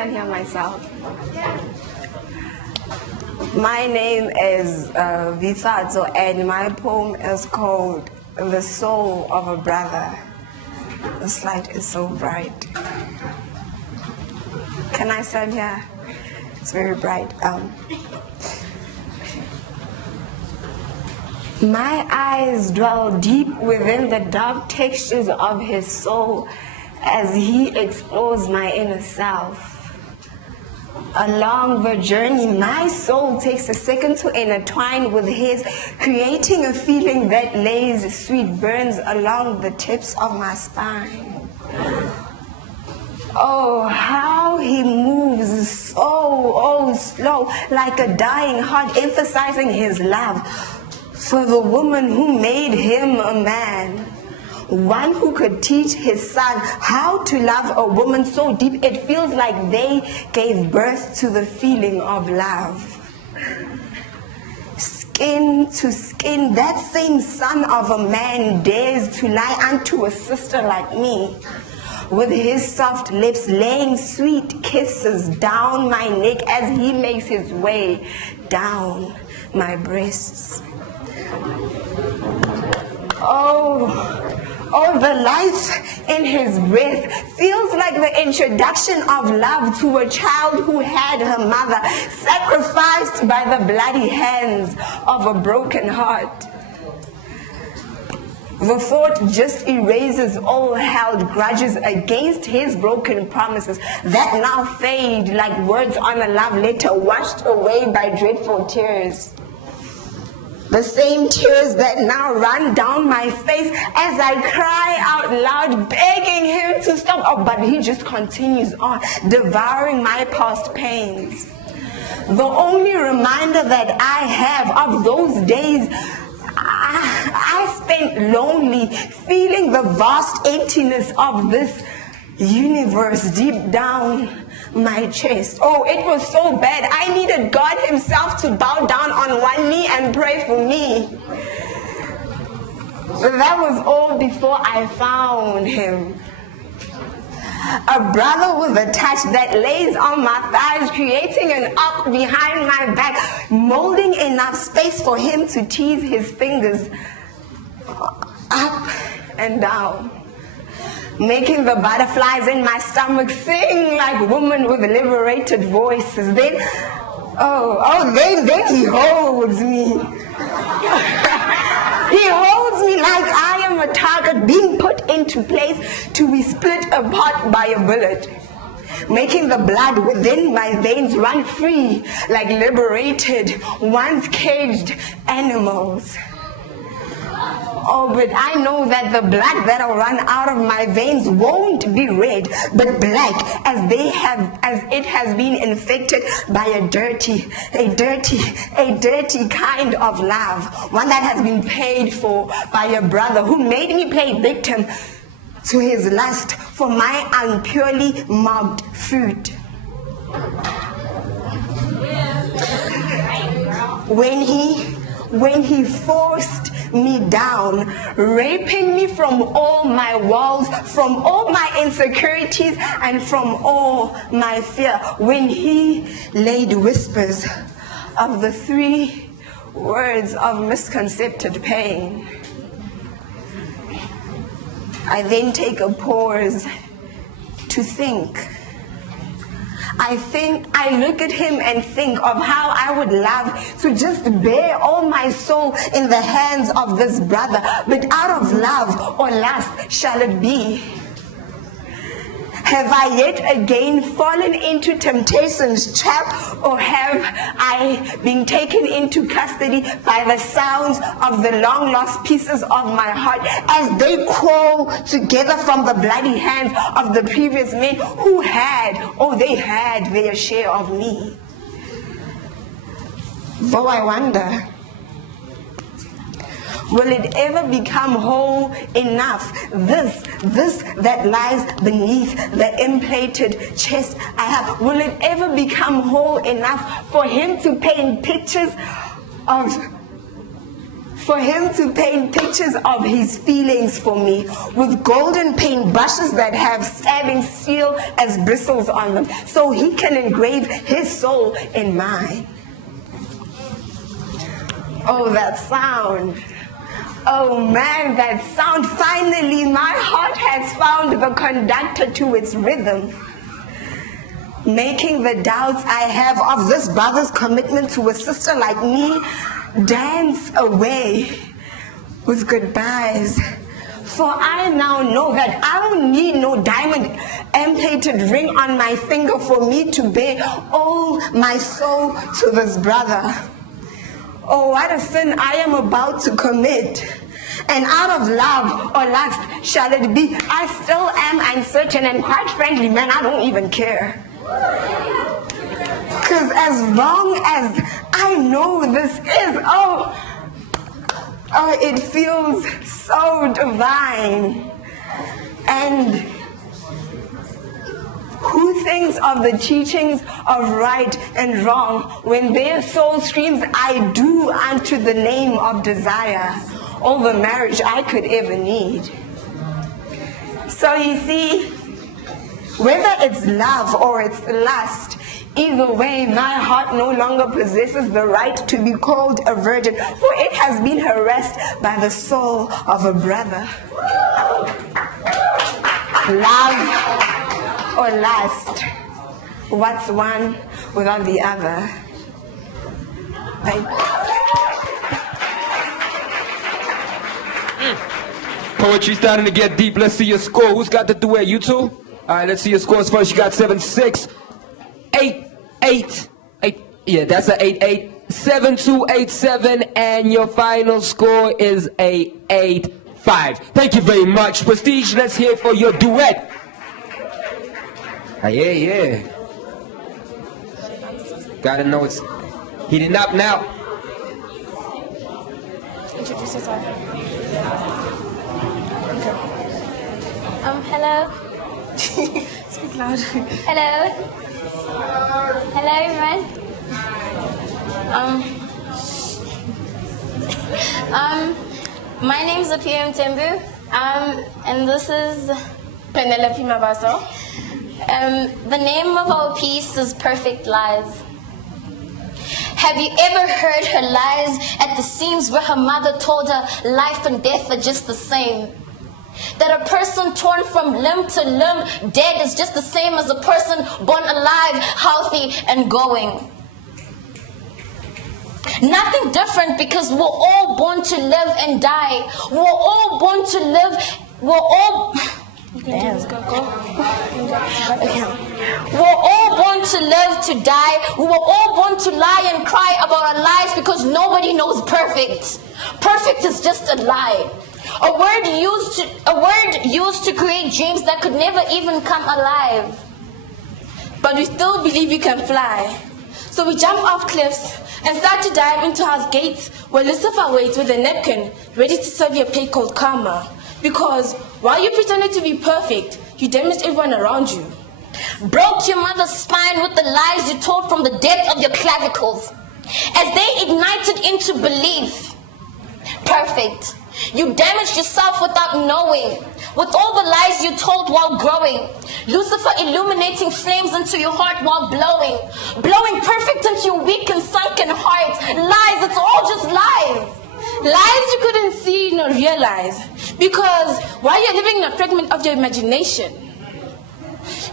can hear myself. My name is Vithatso, and my poem is called The Soul of a Brother. This light is so bright. Can I stand here? It's very bright. My eyes dwell deep within the dark textures of his soul as he explores my inner self. Along the journey, my soul takes a second to intertwine with his, creating a feeling that lays sweet burns along the tips of my spine. Oh, how he moves so slow, like a dying heart, emphasizing his love for the woman who made him a man. One who could teach his son how to love a woman so deep it feels like they gave birth to the feeling of love. Skin to skin, that same son of a man dares to lie unto a sister like me, with his soft lips laying sweet kisses down my neck as he makes his way down my breasts. Oh, the life in his breath feels like the introduction of love to a child who had her mother sacrificed by the bloody hands of a broken heart. The thought just erases all held grudges against his broken promises that now fade like words on a love letter washed away by dreadful tears. The same tears that now run down my face as I cry out loud, begging him to stop. Oh, but he just continues on, devouring my past pains. The only reminder that I have of those days I spent lonely, feeling the vast emptiness of this universe deep down my chest. Oh, it was so bad. I needed God himself to bow down on one knee and pray for me. That was all before I found him. A brother with a touch that lays on my thighs, creating an arc behind my back, molding enough space for him to tease his fingers up and down, making the butterflies in my stomach sing like women with liberated voices. Then he holds me. He holds me like I am a target being put into place to be split apart by a bullet, making the blood within my veins run free like liberated, once caged animals. Oh, but I know that the blood that'll run out of my veins won't be red, but black, as it has been infected by a dirty kind of love, one that has been paid for by a brother who made me play victim to his lust for my unpurely marked fruit. When he forced me down, raping me from all my walls, from all my insecurities, and from all my fear, when he laid whispers of the 3 words of misconcepted pain, I then take a pause to think. I look at him and think of how I would love to just bear all my soul in the hands of this brother, but out of love or lust shall it be? Have I yet again fallen into temptation's trap, or have I been taken into custody by the sounds of the long lost pieces of my heart as they crawl together from the bloody hands of the previous men who had their share of me? Though I wonder, will it ever become whole enough? This that lies beneath the inflated chest I have, will it ever become whole enough for him to paint pictures of for him to paint pictures of his feelings for me with golden paint brushes that have stabbing steel as bristles on them, so he can engrave his soul in mine. Oh, that sound. Oh man, that sound. Finally, my heart has found the conductor to its rhythm, making the doubts I have of this brother's commitment to a sister like me dance away with goodbyes. For I now know that I don't need no diamond emplated ring on my finger for me to bear all my soul to this brother. Oh, what a sin I am about to commit. And out of love or lust shall it be? I still am uncertain, and quite frankly, man, I don't even care. Because as long as I know this is, oh, it feels so divine. And who thinks of the teachings of right and wrong when their soul screams, I do unto the name of desire, all the marriage I could ever need? So you see, whether it's love or it's lust, either way, my heart no longer possesses the right to be called a virgin, for it has been harassed by the soul of a brother. Love or lust, what's one without the other? Poetry's starting to get deep. Let's see your score. Who's got the duet? You two? All right, let's see your scores first. You got 7-6, 8-8, 8. Yeah, that's a 8-8, 7-2, 8-7, and your final score is a 8-5. Thank you very much, Prestige. Let's hear it for your duet. Yeah. Gotta know it's heating up now. Introduce yourself. Hello. Speak loud. Hello. Hello, everyone. My name is Apia Mtembu. And this is Penelope Mabaso. the name of our piece is Perfect Lies. Have you ever heard her lies at the seams where her mother told her life and death are just the same? That a person torn from limb to limb, dead, is just the same as a person born alive, healthy, and going. Nothing different, because we're all born to live and die. We're all born to live. We're all... We're all born to live, to die. We were all born to lie and cry about our lives, because nobody knows perfect. Perfect is just a lie. A word used to create dreams that could never even come alive. But we still believe you can fly. So we jump off cliffs and start to dive into house gates where Lucifer waits with a napkin, ready to serve you a plate called karma. Because while you pretended to be perfect, you damaged everyone around you. Broke your mother's spine with the lies you told from the depth of your clavicles, as they ignited into belief. Perfect. You damaged yourself without knowing, with all the lies you told while growing. Lucifer illuminating flames into your heart while blowing. Blowing perfect into your weak and sunken heart. Lies, it's all just lies. Lies you couldn't see nor realize, because while you're living in a fragment of your imagination.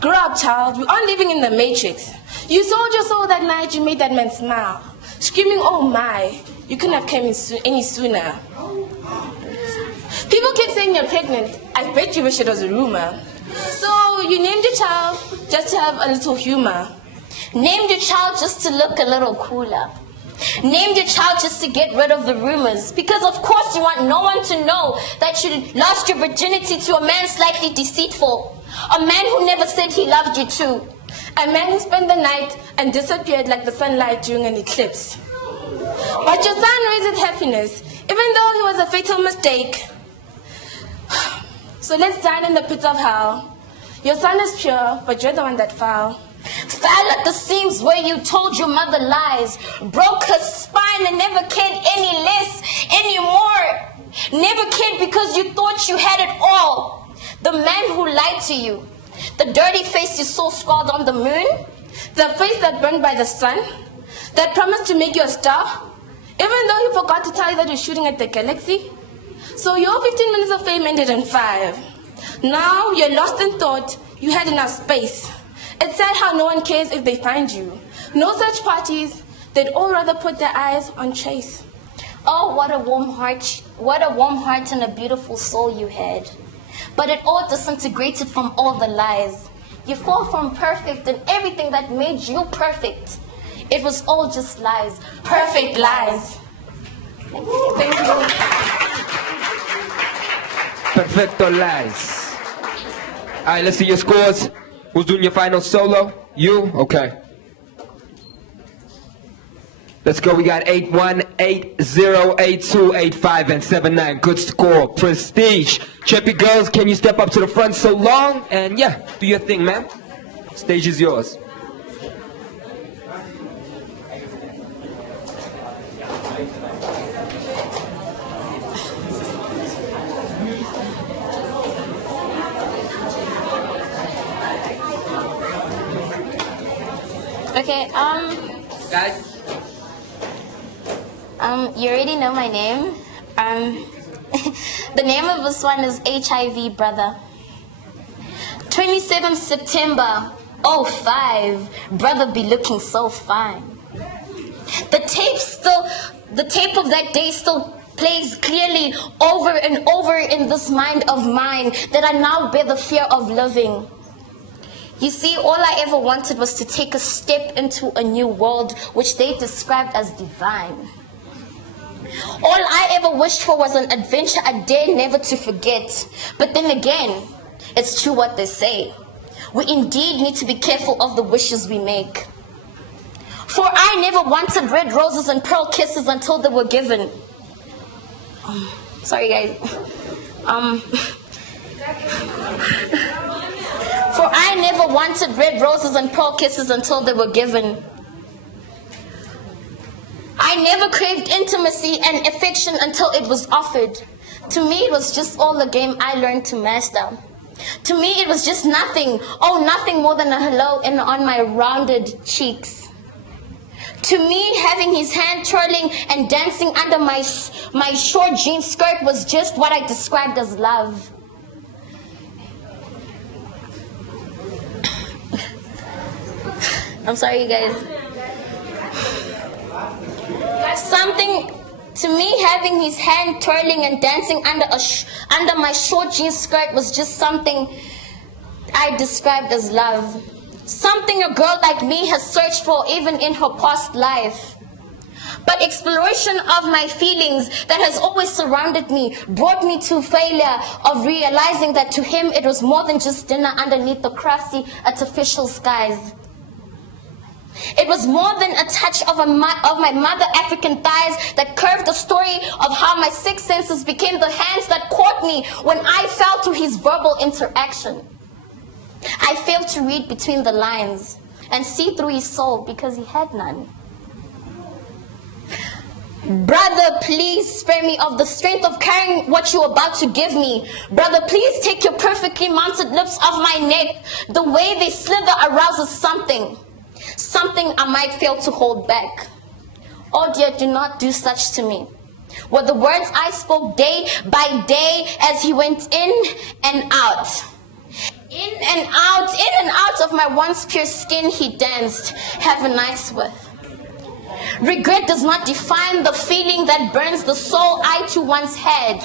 Grow up, child. We aren't living in the matrix. You sold your soul that night you made that man smile, screaming, oh my, you couldn't have come in any sooner. People keep saying you're pregnant. I bet you wish it was a rumor. So you named your child just to have a little humor. Named your child just to look a little cooler. Named your child just to get rid of the rumors, because of course you want no one to know that you lost your virginity to a man slightly deceitful. A man who never said he loved you too. A man who spent the night and disappeared like the sunlight during an eclipse. But your son raised with happiness, even though he was a fatal mistake. So let's dine in the pits of hell. Your son is pure, but you're the one that fell. Fell at the seams where you told your mother lies. Broke her spine and never cared any less, anymore. Never cared because you thought you had it all. The man who lied to you. The dirty face you saw scarred on the moon. The face that burned by the sun. That promised to make you a star. Even though he forgot to tell you that you're shooting at the galaxy. So your 15 minutes of fame ended in 5. Now you're lost in thought. You had enough space. It's sad how no one cares if they find you. No such parties. They'd all rather put their eyes on Chase. Oh, what a warm heart and a beautiful soul you had. But it all disintegrated from all the lies. You far from perfect and everything that made you perfect. It was all just lies. Perfect lies. Thank you. Perfecto lies. All right, let's see your scores. Who's doing your final solo? You? Okay. Let's go. We got 8-1, 8-0, 8-2, 8-5, and 7-9. Good score. Prestige. Trippy girls, can you step up to the front so long? And yeah, do your thing, man. Stage is yours. Okay, Guys? you already know my name. The name of this one is HIV Brother. 27th September, 05. Brother be looking so fine. The tape of that day still plays clearly over and over in this mind of mine that I now bear the fear of living. You see, all I ever wanted was to take a step into a new world, which they described as divine. All I ever wished for was an adventure I dare never to forget. But then again, it's true what they say. We indeed need to be careful of the wishes we make. For I never wanted red roses and pearl kisses until they were given. Sorry guys. For I never wanted red roses and pearl kisses until they were given. I never craved intimacy and affection until it was offered. To me, it was just all a game I learned to master. To me, it was just nothing. Oh, nothing more than a hello on my rounded cheeks. To me, having his hand twirling and dancing under my short jean skirt was just what I described as love. I'm sorry, you guys. To me, having his hand twirling and dancing under my short jean skirt was just something I described as love. Something a girl like me has searched for even in her past life. But exploration of my feelings that has always surrounded me brought me to failure of realizing that to him it was more than just dinner underneath the crusty artificial skies. It was more than a touch of my mother African thighs that curved the story of how my six senses became the hands that caught me when I fell to his verbal interaction. I failed to read between the lines and see through his soul because he had none. Brother, please spare me of the strength of carrying what you're about to give me. Brother, please take your perfectly mounted lips off my neck. The way they slither arouses something I might fail to hold back. Oh dear, do not do such to me. Were the words I spoke day by day as he went in and out. In and out of my once pure skin he danced, heaven nights with. Regret does not define the feeling that burns the soul I too once had.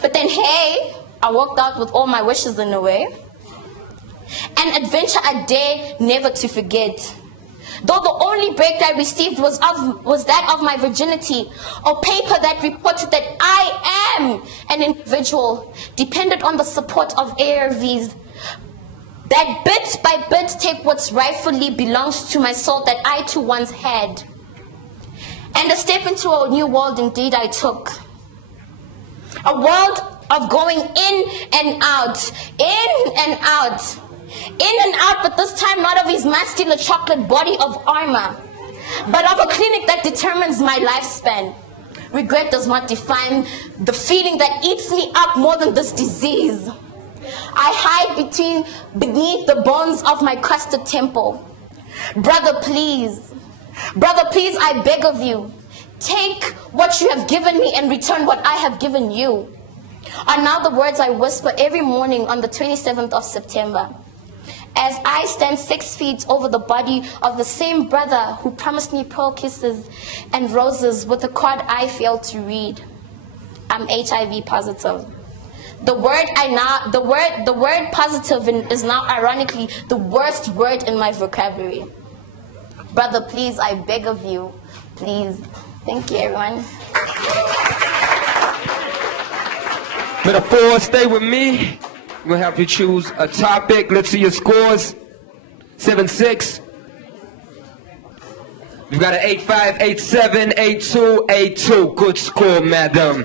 But then hey, I walked out with all my wishes in a way. An adventure I dare never to forget. Though the only break I received was that of my virginity, a paper that reported that I am an individual dependent on the support of ARVs that bit by bit take what rightfully belongs to my soul that I too once had. And a step into a new world indeed I took. A world of going in and out, In and out, but this time not of his muscular chocolate body of armor, but of a clinic that determines my lifespan. Regret does not define the feeling that eats me up more than this disease. I hide beneath the bones of my crusted temple. Brother, please, I beg of you, take what you have given me and return what I have given you. Are now the words I whisper every morning on the 27th of September, as I stand 6 feet over the body of the same brother who promised me pearl kisses and roses with a card I failed to read. I'm HIV positive. The word positive is now ironically the worst word in my vocabulary. Brother, please, I beg of you, please. Thank you, everyone. Metaphor, stay with me. We're gonna help you choose a topic. Let's see your scores. 7-6. You've got an 8-5, 8-7, 8-2, 8-2. Good score, madam.